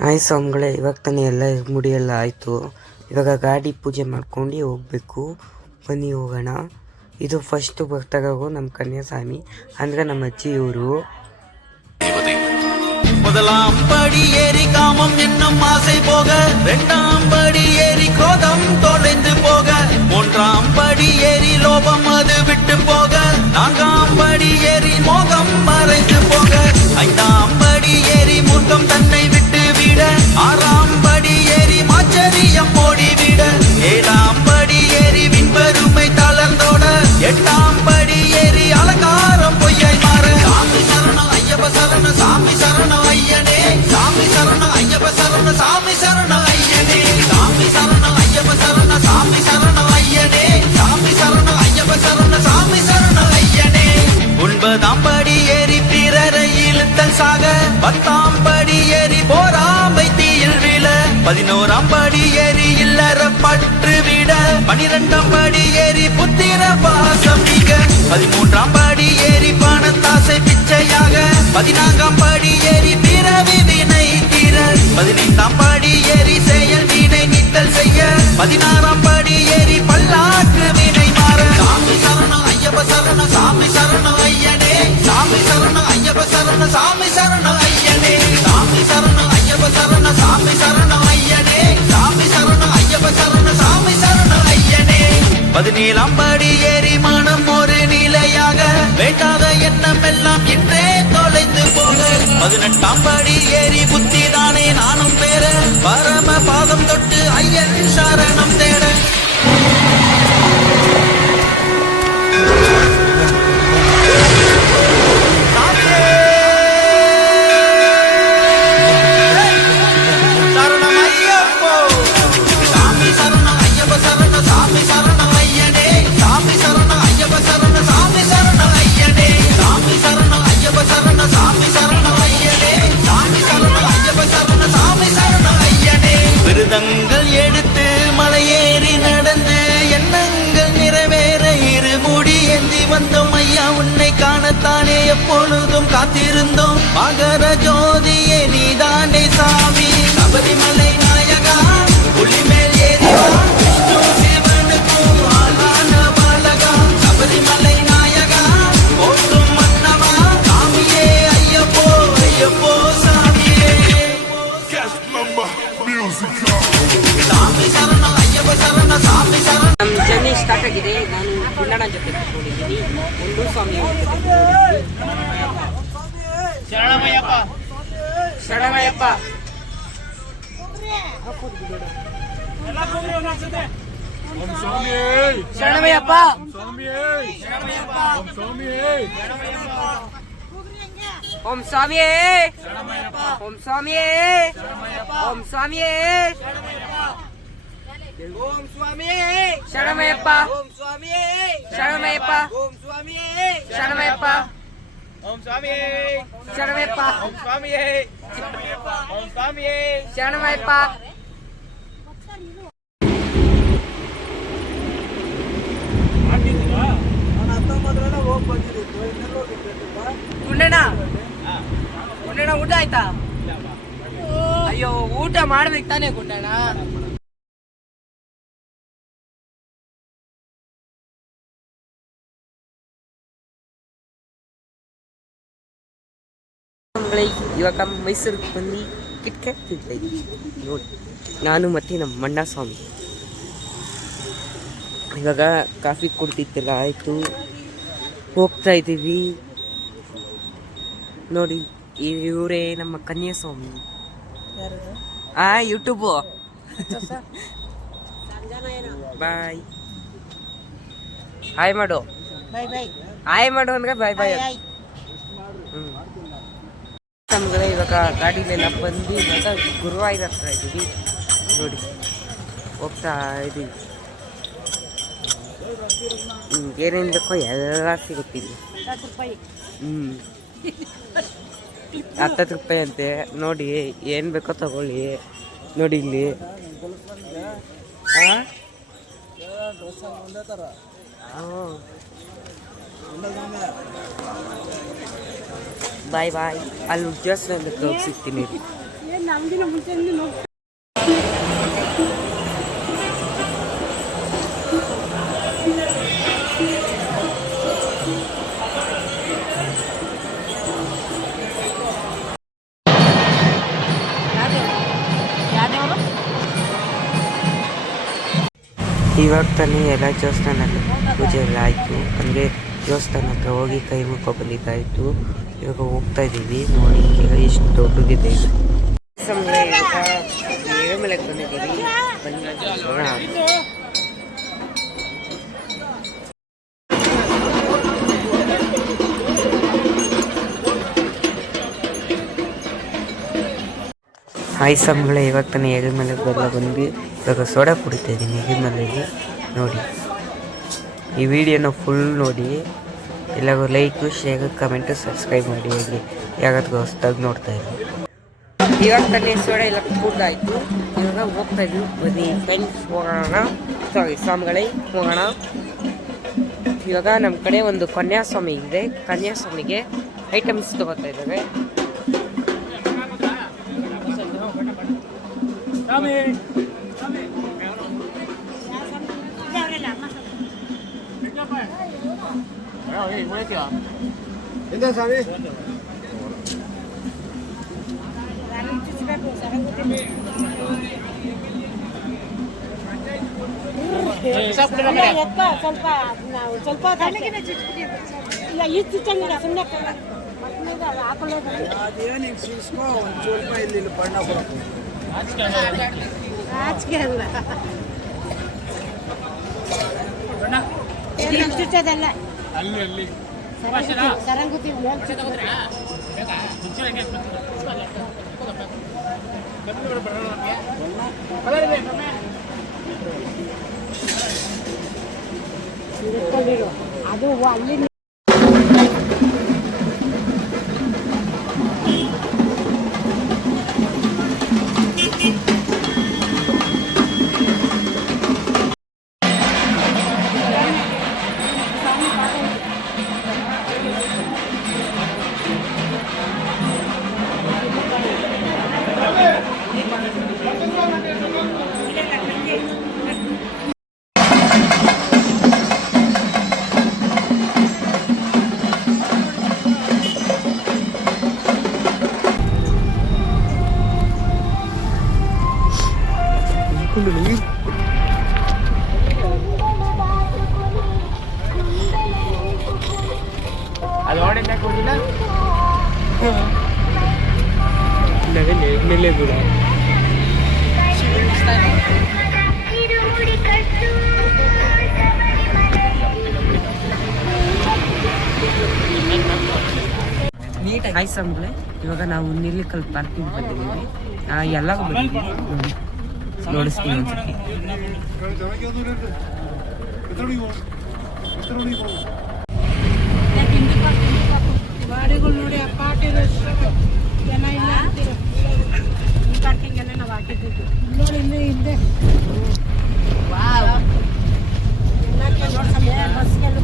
Hi ಸ್ವಾಮಿಗಳೇ, ಇವಾಗ ತಾನೇ ಎಲ್ಲ ಮುಡಿಯೆಲ್ಲ ಆಯಿತು. ಇವಾಗ ಗಾಡಿ ಪೂಜೆ ಮಾಡ್ಕೊಂಡು ಹೋಗ್ಬೇಕು. ಬನ್ನಿ ಹೋಗೋಣ. ಇದು ಫಸ್ಟ್ ಬರ್ತಾಗೋ ನಮ್ಮ ಕನ್ಯಾಸ್ವಾಮಿ ಅಂದರೆ ನಮ್ಮ ಅಜ್ಜಿ ಇವರು. முதலாம் படி ஏறி காமம் என்னும் ஆசை போக, இரண்டாம் படி ஏறி கோதம் தொலைந்து போக, மூன்றாம் படி ஏறி லோபம் அது விட்டு போக, நான்காம் படி ஏறி மோகம் மறைந்து போக, ஐந்தாம் படி ஏறி மூர்க்கம் தன்னை விட்டு விட, ஆறாம் படி ஏறி மாச்சரியம் ஓடிவிட, ஏழாம் படி ஏறி விண்பெருமை தளர்ந்தோட, எட்டாம் படி ஏறி அலங்காரம் பொய்யாய் மாற. சாமி சரணம் ஐயப்ப சரணம், சாமி சரணம் ஐயனே, சாமி சரணம் ஐயப்ப சரணம், சாமி சரணம் ஐயனே, சாமி சரணம் ஐயப்ப சரணம், சாமி சரணம் ஐயனே, சாமி சரணம் ஐயப்ப சரணம், சாமி சரணம் ஐயனே. ஒன்பதாம் படி ஏறி பிறரை இழுத்தல் சாக, பத்தாம் படி ஏறி போராமை தீயில் விழ, 11ஆம் படி ஏறி இல்லற பற்று விட, 12ஆம் படி ஏறி புத்திர பாசம் மிக, 13ஆம் படி ஏறி பணத்தாசை பிச்சையாக, 14ஆம் படி ஏறி பிறவி வினை தீர, 15ஆம் படி ஏறி செயல் வினை நித்தல் செய்ய, 16ஆம் படி ஏறி பல்லாக்கு வினை மாற. சாமி சரணம் ஐயப்ப சரணம், சாமி சரணம் ஐயனே, சாமி சரணம் ஐயப்ப சரணம், சாமி சரணம் ஐயனே, சாமி சரணம் ஐயப்ப சரணம், சாமி சரணம் ஐயனே, சாமி சரணம் ஐயப்ப சரணம், சாமி சரணம் ஐயனே. 17ஆம் படி ஏறி மனம் ஒரு நிலையாக, வேண்டாத எண்ணம் எல்லாம் இன்றே தொலைந்து போக, 18ஆம் படி ஏறி புத்தி தானே நானும் பேர, பரம பாதம் தொட்டு ஐயன் சரணம் தேட. விருதங்கள் எடுத்து மலையேறி நடந்து எண்ணங்கள் நிறைவேற இருமுடி ஏந்தி வந்தோம் ஐயா, உன்னை காணத்தானே எப்பொழுதும் காத்திருந்தோம். மகர ஜோதியே நீதானே சாமி, சபரிமலை நாயகா புலிமேல் ஏறி விஷ்ணு சிவனுக்கும் ஆளான பாலகா, சபரிமலை நாயகா போற்றும் மன்னவா, சாமியே ஐயப்போ ஐயப்போ சாமியே. ನಮ್ಮ ಜರ್ನಿ ಸ್ಟಾರ್ಟ್ ಆಗಿದೆ. ನಾನು ಗುಂಡಣ್ಣ ಜೊತೆ ಕೂತ್ಕೊಂಡಿದ್ದೀನಿ. ಒಂದು ಸ್ವಾಮಿ ಶರಣಮಯ್ಯಪ್ಪ ಶರಣಮಯ್ಯಪ್ಪ ಶರಣಮಯ್ಯಪ್ಪ ಓಂ ಸ್ವಾಮಿಯೇ, ಓಂ ಸ್ವಾಮಿಯೇ, ಓಂ ಸ್ವಾಮಿಯೇ, ಓಂ ಸ್ವಾಮಿಯೇ ಶರಣಮಯ್ಯಪ್ಪ, ಓಂ ಸ್ವಾಮಿಯೇ ಶರಣಮಯ್ಯಪ್ಪ, ಓಂ ಸ್ವಾಮಿಯೇ ಶರಣಮಯ್ಯಪ್ಪ, ಓಂ ಸ್ವಾಮಿಯೇ ಶರಣಮಯ್ಯಪ್ಪ, ಓಂ ಸ್ವಾಮಿಯೇ ಓಂ ಸ್ವಾಮಿಯೇ ಶರಣಮಯ್ಯಪ್ಪ. ಗುಂಡಣ್ಣ ಗುಂಡಣ್ಣ ಊಟ ಆಯ್ತಾ? ಅಯ್ಯೋ ಊಟ ಮಾಡ್ಬೇಕು ತಾನೇ ಗುಂಡಣ್ಣ. ಇವಾಗ ಮೈಸೂರಿಗೆ ಬಂದು ಕಿಟ್ಕಾಟ್ ತಿಂತಾ ಇದ್ದೀವಿ ನೋಡಿ, ನಾನು ಮತ್ತು ನಮ್ಮ ಮಣ್ಣ ಸ್ವಾಮಿ. ಇವಾಗ ಕಾಫಿ ಕುಡ್ತಿದ್ದೆಲ್ಲ ಆಯಿತು, ಹೋಗ್ತಾ ಇದ್ದೀವಿ ನೋಡಿ. ಇವರೇ ನಮ್ಮ ಕನ್ಯಾಸ್ವಾಮಿ. ಯೂಟ್ಯೂಬು ಬಾಯ್ ಹಾಯ್ ಮಾಡು, ಹಾಯ್ ಮಾಡು ಅಂದ್ರೆ ಬಾಯ್ ಬಾಯ್. ನಮ್ಗೆ ಇವಾಗ ಗಾಡಿಲೆಲ್ಲ ಬಂದು ಇವಾಗ ಗುರುವಾಯೂರ್ ಹತ್ರ ಇದ್ದೀವಿ ನೋಡಿ, ಹೋಗ್ತಾ ಇದ್ದೀವಿ. ಏನೇನು ಬೇಕೋ ಎಲ್ಲ ಸಿಗುತ್ತಿಲ್ಲ. 10 ರೂಪಾಯಿ ಅಂತೆ ನೋಡಿ, ಏನು ಬೇಕೋ ತಗೊಳ್ಳಿ ನೋಡಿ ಇಲ್ಲಿ. ಬಾಯ್ ಬಾಯ್. ಅಲ್ಲಿ ಉಜ್ಜಾಸ್ತ್ರ ಹೋಗಿ ಸಿಗ್ತೀನಿ. ಇವಾಗ ತಾನೇ ಎಲ್ಲ ದೇವಸ್ಥಾನದಲ್ಲಿ ಪೂಜೆ ಎಲ್ಲ ಆಯಿತು. ಅಂದರೆ ದೇವಸ್ಥಾನ ಹತ್ರ ಹೋಗಿ ಕೈ ಮುಖ ಬಂದಿದ್ದಾಯಿತು. ಇವಾಗ ಹೋಗ್ತಾ ಇದ್ದೀವಿ. ನೋಡಿ ಎಷ್ಟು ದೊಡ್ಡದಿದೆ ಇದು. ಏಳುಮಲೆಗೆ ಬಂದಿದ್ದೀವಿ. ಹಾಯ್ ಸಂಬಳ ಇವಾಗ ತಾನೇ ಎಗಿಮಲೆಗೆ ಬಂದು ಇವಾಗ ಸೋಡಾ ಕುಡಿತಾ ಇದ್ದೀನಿ ಎಗಿಮಲೆಗೆ. ನೋಡಿ ಈ ವಿಡಿಯೋನ ಫುಲ್ ನೋಡಿ. ಎಲ್ಲರಿಗೂ ಲೈಕು, ಶೇರ್, ಕಮೆಂಟು, ಸಬ್ಸ್ಕ್ರೈಬ್ ಮಾಡಿ. ಹೋಗಿ ಯಾವತ್ತಿಗೂ ಹೊಸ್ದಾಗಿ ನೋಡ್ತಾ ಇದ್ದೀನಿ. ಇವಾಗ ತಾನೇ ಸೋಡಾ ಎಲ್ಲ ಕುಡ್ದಾಯಿತು. ಇವಾಗ ಹೋಗ್ತಾ ಇದ್ವಿ. ಬನ್ನಿ ಫ್ರೆಂಡ್ಸ್ ಹೋಗೋಣ. ಸ್ವಾಮಿಗಳೇ ಹೋಗೋಣ. ಇವಾಗ ನಮ್ಮ ಕಡೆ ಒಂದು ಕನ್ಯಾಸ್ವಾಮಿ ಇದೆ. ಕನ್ಯಾಸ್ವಾಮಿಗೆ ಐಟಮ್ಸ್ ತಗೋತಾ ಇದ್ದಾವೆ. ಅದು ಅಲ್ಲಿ ಅದು ಓಡಿಂದ ಕೊಡಿಲ್ಲ ಮೇಲೆ ಬಿಡ. ಹಾಯ್ ಸಂಬಳೆ ಇವಾಗ ನಾವು ನೀರ್ಲಿಕಲ್ ಪಾರ್ಕಿಂಗ್ ಬಂದಿದ್ದೀವಿ. ಎಲ್ಲರೂ ಬಂದಿದ್ದೀವಿ. ನೋಡಿಸ್ತೀನಿ ಒಂದ್ಸತಿ. ಗಾಡಿಗಳು ನೋಡಿ ಆ ಪಾರ್ಟಿಗಳು ಜನ ಇಲ್ಲ ಅಂತೀರ. ಈ ಪಾರ್ಕಿಂಗ್ ಎಲ್ಲ ನಾವು ಹಾಕಿದ್ದು ನೋಡಿ ಇಲ್ಲಿ ಹಿಂದೆ ಬಸ್ಗೆಲ್ಲ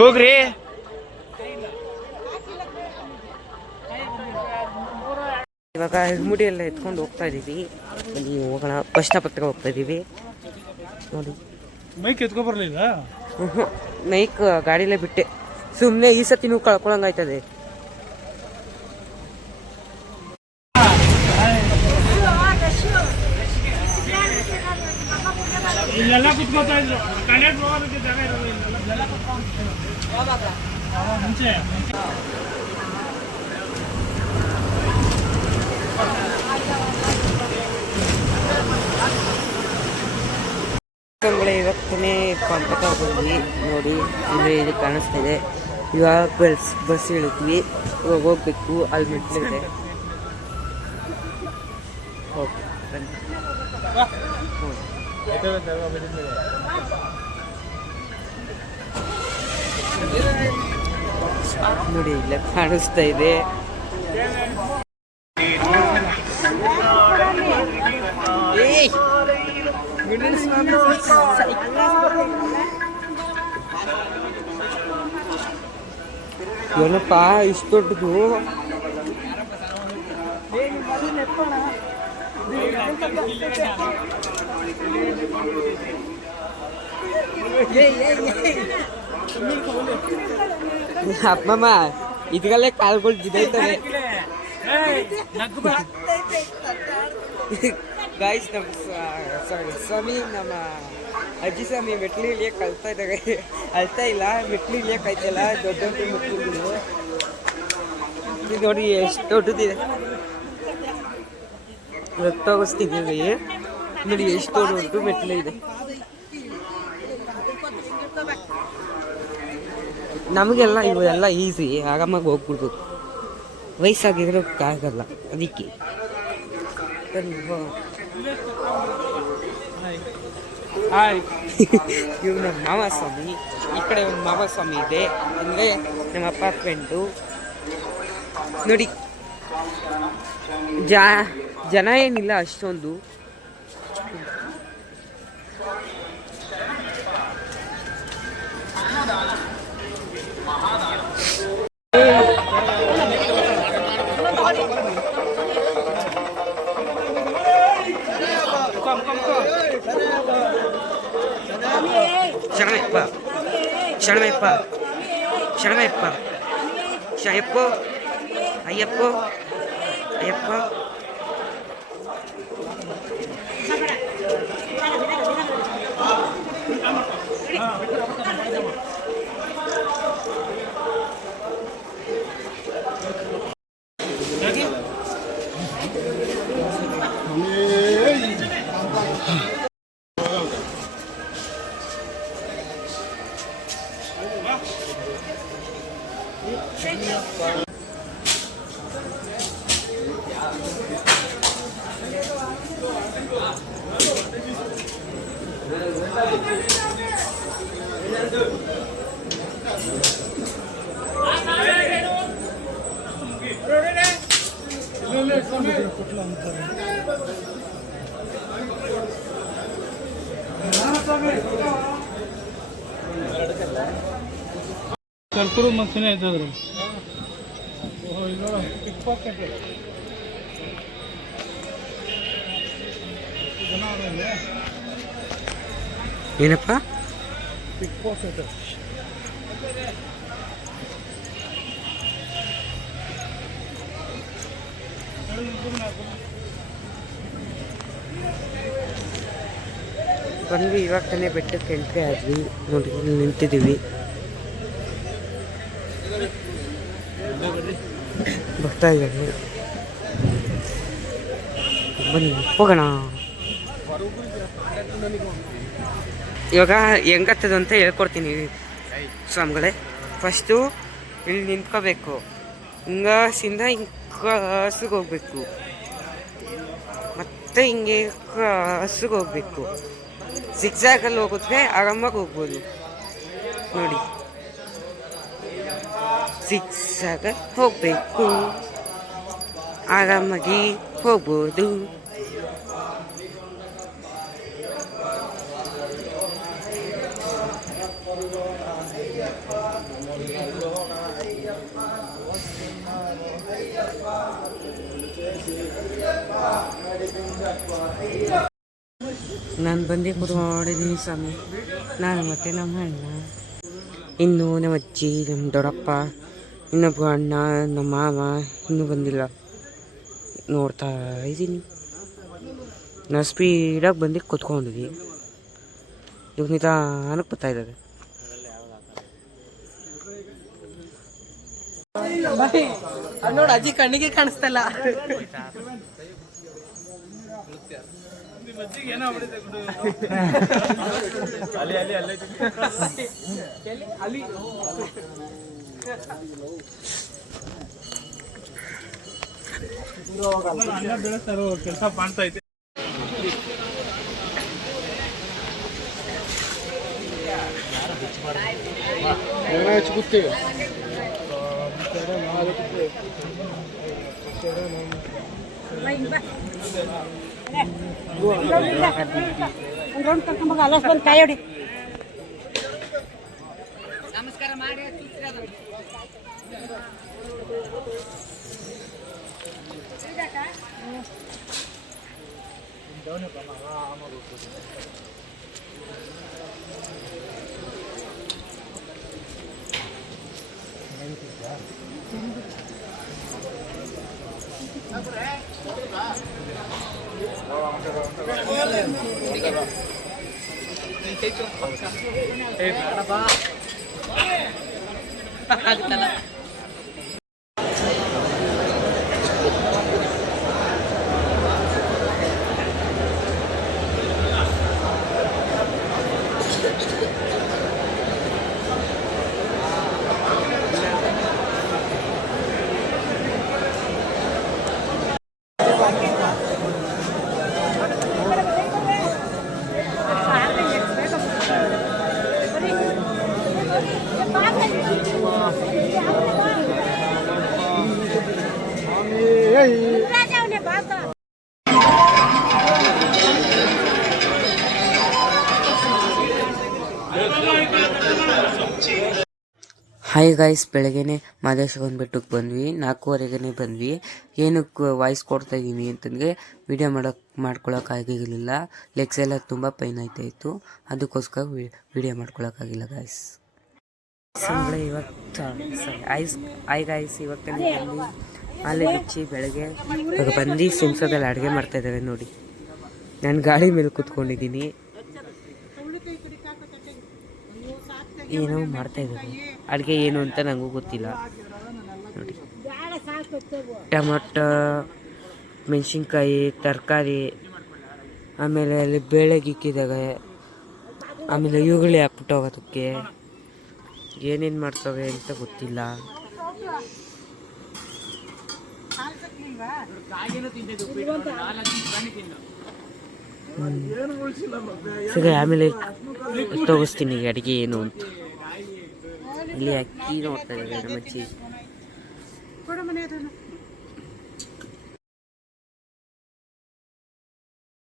ಹೋಗ್ರಿ. ಇವಾಗ ಹೆಗ್ಮುಡಿ ಎಲ್ಲ ಎತ್ಕೊಂಡು ಹೋಗ್ತಾ ಇದ್ದೀವಿ. ಬನ್ನಿ ಹೋಗೋಣ. ಬಸ್ ಸ್ಟಾಪ್ ಹತ್ರ ಹೋಗ್ತಾ ಇದ್ದೀವಿ. ನೋಡಿ ಮೈಕ್ ಎತ್ಕೊ ಬರ್ಲಿಲ್ಲ. ನೈಕ್ ಗಾಡಿಲೇ ಬಿಟ್ಟೆ. ಸುಮ್ಮನೆ ಈ ಸತಿ ನೀವು ಕಳ್ಕೊಳಂಗಾಯ್ತದೆ. ಇಲ್ಲೆಲ್ಲ ಕುತ್ಕೋತಾ ಇದ್ರು. ಕಂಡಕ್ಟರ್ ಹೋಗೋದಕ್ಕೆ ಜಾಗ ಇರೋದು ಇಲ್ಲೆಲ್ಲ ಮುಂಚೆ ಇವತ್ತನೇ ಪಂಪಕ ಬಂದ್ವಿ. ನೋಡಿ ಇಲ್ಲಿ ಇದು ಕಾಣಿಸ್ತಿದೆ. ಇವಾಗ ಬಸ್ ಇಳಿದ್ವಿ. ಇವಾಗ ಹೋಗ್ಬೇಕು. ಅಲ್ಲಿ ಮೆಟ್ಲಿದೆ. ಓಕೆ ಬನ್ನಿ. ನೋಡಿ ಇಲ್ಲ ಕಾಣಿಸ್ತಾ ಇದೆ. ಏನಪ್ಪ ಇಷ್ಟು ದೊಡ್ಡದು? ಅಪ್ಪಮ್ಮ ಇದ್ರಲ್ಲೇ ಕಾಲ್ಗಳು ಜಿದೈತವೆ. ಗಾಯ್ಸ್ ನಮ್ಮ ಸ್ವಾಮಿ ನಮ್ಮ ಅಜ್ಜಿ ಸ್ವಾಮಿ ಮೆಟ್ಲು ಇಳಿಯಕ್ಕೆ ಕಲ್ತಾ ಇದ್ದಾರೆ. ಅಳ್ತಾ ಇಲ್ಲ, ಮೆಟ್ಲು ಇಳಿಯಕ್ಕೆ ಆಯ್ತಲ್ಲ. ದೊಡ್ಡ ದೊಡ್ಡ ಮೆಟ್ಲುಗಳು ಇದು ನೋಡಿ ಎಷ್ಟು ದೊಡ್ಡದಿದೆ. ತೋರಿಸ್ತಿದ್ದೀವಿ ನೋಡಿ ಎಷ್ಟು ದೊಡ್ಡ ಮೆಟ್ಲು ಇದೆ. ನಮಗೆಲ್ಲ ಇವೆಲ್ಲ ಈಸಿ, ಆರಾಮಾಗಿ ಹೋಗ್ಬಿಡ್ಬೋದು. ವಯಸ್ಸಾಗಿರೋಕ್ಕಾಗಲ್ಲ ಅದಕ್ಕೆ. ಇವು ನಮ್ಮ ಮಾವ ಸ್ವಾಮಿ. ಈ ಕಡೆ ಒಂದು ಮಾವ ಸ್ವಾಮಿ ಇದೆ, ಅಂದರೆ ನಮ್ಮ ಅಪಾರ್ಟ್ಮೆಂಟು. ನೋಡಿ ಜನ ಏನಿಲ್ಲ ಅಷ್ಟೊಂದು. ಶರಣಯ್ಯಪ್ಪ ಶರಣಯ್ಯಪ್ಪ ಶರಣಯ್ಯಪ್ಪ ಶರಣಯ್ಯಪ್ಪ ಅಯ್ಯಪ್ಪ ಅಯ್ಯಪ್ಪ. ಕರ್ಪೂರ ಮಸಾಲೆ ಆಯ್ತದ್ರಿ. ಏನಪ್ಪ ಬಂದ್ವಿ ಇವಾಗ ತಾನೇ ಬೆಟ್ಟಕ್ಕೆ ಎಂಟ್ರಿ ಆದ್ವಿ. ನೋಡಿ ಇಲ್ಲಿ ನಿಂತಿದ್ದೀವಿ. ಬರ್ತಾ ಇದ್ದಾರೆ, ಬನ್ನಿ ಹೋಗೋಣ. ಇವಾಗ ಹೆಂಗತ್ತದು ಅಂತ ಹೇಳ್ಕೊಡ್ತೀನಿ ಸ್ವಾಮಿಗಳೇ. ಫಸ್ಟು ಇಲ್ಲಿ ನಿಂತ್ಕೋಬೇಕು, ಹಿಂಗಸಿಂದ ಹಿಂಗೆ ಕ್ರಾಸಿಗೆ ಹೋಗ್ಬೇಕು, ಮತ್ತೆ ಹಿಂಗೆ ಕ್ರಾಸಿಗೆ ಹೋಗ್ಬೇಕು. ಜಿಗ್ಜಾಗಲ್ಲಿ ಹೋಗಿದ್ರೆ ಆರಾಮಾಗಿ ಹೋಗ್ಬೋದು. ನೋಡಿ ಜಿಗ್ಜಾಗ ಹೋಗಬೇಕು, ಆರಾಮಾಗಿ ಹೋಗ್ಬೋದು. ನಾನು ಬಂದು ಕೂತ್ಕೊಂಡಿದ್ದೀನಿ ಸ್ವಾಮಿ. ನಾನು ಮತ್ತೆ ನಮ್ಮ ಅಣ್ಣ, ಇನ್ನು ನಮ್ಮ ಅಜ್ಜಿ, ನಮ್ಮ ದೊಡ್ಡಪ್ಪ, ಇನ್ನೊಬ್ಬ ಅಣ್ಣ, ನಮ್ಮ ಮಾವ ಇನ್ನೂ ಬಂದಿಲ್ಲ. ನೋಡ್ತಾ ಇದ್ದೀನಿ. ನಾವು ಸ್ಪೀಡಾಗಿ ಬಂದು ಕೂತ್ಕೊಂಡಿದ್ವಿ. ಇವಾಗ ನಿಧಾನಕ್ಕೆ ಬರ್ತಾ ಇದ್ದಾರೆ. ನೋಡಿ ಅಜ್ಜಿ ಕಣ್ಣಿಗೆ ಕಾಣಿಸ್ತಲ್ಲ. ಕೆಲಸ ಮಾಡ್ತಾ ಐತೆ. ಒಂದು ರೌಂಡ್ ಕರ್ಕೊಂಡೋಗ ಅಲ್ಲಷ್ಟು ಬಂದು ಕಾಯಿ ಹೊಡಿ. ನಮಸ್ಕಾರ ಮಾಡಿ ಹಾಯ್ ಗೈಸ್, ಬೆಳಗ್ಗೆನೆ ಮಾದೇಶ್ವರನ ಬೆಟ್ಟಕ್ಕೆ ಬಂದ್ವಿ. 4:15ಗೆ ಬಂದ್ವಿ. ಏನಕ್ಕೆ ವಾಯ್ಸ್ ಕೊಡ್ತಾ ಇದ್ದೀನಿ ಅಂತಂದರೆ ವಿಡಿಯೋ ಮಾಡ್ಕೊಳಕ್ಕಾಗಿರಲಿಲ್ಲ. ಲೆಗ್ಸ್ ಎಲ್ಲ ತುಂಬ ಪೈನ್ ಆಯ್ತಾಯಿತ್ತು, ಅದಕ್ಕೋಸ್ಕರ ವಿಡಿಯೋ ಮಾಡ್ಕೊಳಕ್ಕಾಗಿಲ್ಲ ಗೈಸ್. ಹಾಯ್ ಗೈಸ್, ಇವಾಗ ಬಂದು ಆಲೆ ಬಿಚ್ಚಿ ಬೆಳಗ್ಗೆ ಇವಾಗ ಬಂದು ಸಿಂಸದಲ್ಲಿ ಅಡುಗೆ ಮಾಡ್ತಾಯಿದ್ದಾರೆ ನೋಡಿ. ನಾನು ಗಾಡಿ ಮೇಲೆ ಕೂತ್ಕೊಂಡಿದ್ದೀನಿ, ಏನೋ ಮಾಡ್ತಾಯಿದ್ದಾರೆ. ಅಡುಗೆ ಏನು ಅಂತ ನನಗೂ ಗೊತ್ತಿಲ್ಲ ನೋಡಿ. ಟೊಮೊಟೊ, ಮೆಣಸಿನ್ಕಾಯಿ, ತರಕಾರಿ, ಆಮೇಲೆ ಅಲ್ಲಿ ಬೇಳೆ ಗಿಕ್ಕಿದ್ದಾರೆ, ಆಮೇಲೆ ಈರುಳ್ಳಿ ಹಾಕ್ಬಿಟ್ಟು ಅದಕ್ಕೆ ಏನೇನು ಮಾಡ್ತವೆ ಅಂತ ಗೊತ್ತಿಲ್ಲ. ಸರಿ, ಆಮೇಲೆ ತೋರಿಸ್ತೀನಿ ಅಡುಗೆ ಏನು ಅಂತ. ಇಲ್ಲಿ ಅಕ್ಕಿ ನೋಡ್ತಾ ಇದ್ದಾರೆ ನಮ್ಮ ಅಜ್ಜಿ.